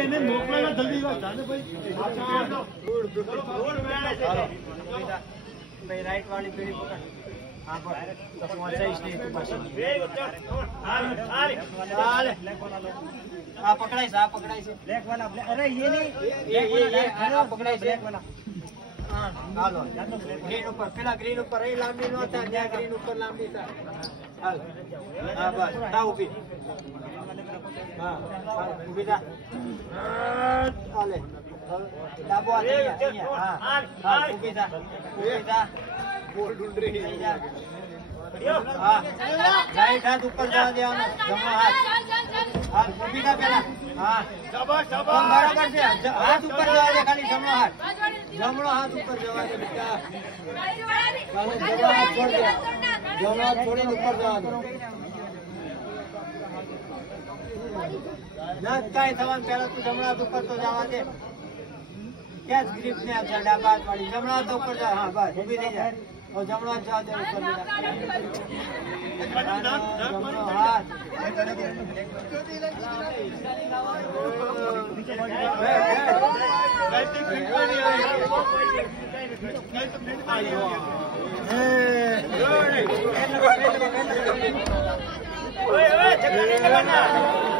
इन्हें मोकला जल्दी जाने भाई राइट वाली पीढ़ी पकड़ हाँ पकड़ाई साहब पकड़ाई से ब्लैक वाला अरे ये नहीं ये पकड़ाई से ब्लैक वाला हाँ हालो ग्रीन ऊपर पहला ग्रीन ऊपर ये लांबी नो था क्या ग्रीन ऊपर लांबी था हाल हाँ बस था ऊपी हाँ ऊपी था हाले डाबो आते हैं हाँ हाँ ऊपी था बोल ढूंढ रही है हाँ राइट हाथ ऊपर जा दिया जमा हाथ हाँ ऊपी का पहला हाँ बराबर से हाथ ऊपर जवा दे खाली जमणो हाथ ऊपर जवा दे बेटा जमणो हाथ छोड़ दे जमणो हाथ छोड़े ऊपर जवा दे ना काय थवान पहला तू जमणो हाथ ऊपर तो जवा दे क्या ग्रिप ने अच्छा डाबा वाली जमणो हाथ ऊपर जा हाँ बस ऊभी नहीं जाए और जमणो हाथ जवा दे ऊपर जमणो हाथ ओए ओए चक्कर नहीं लगाना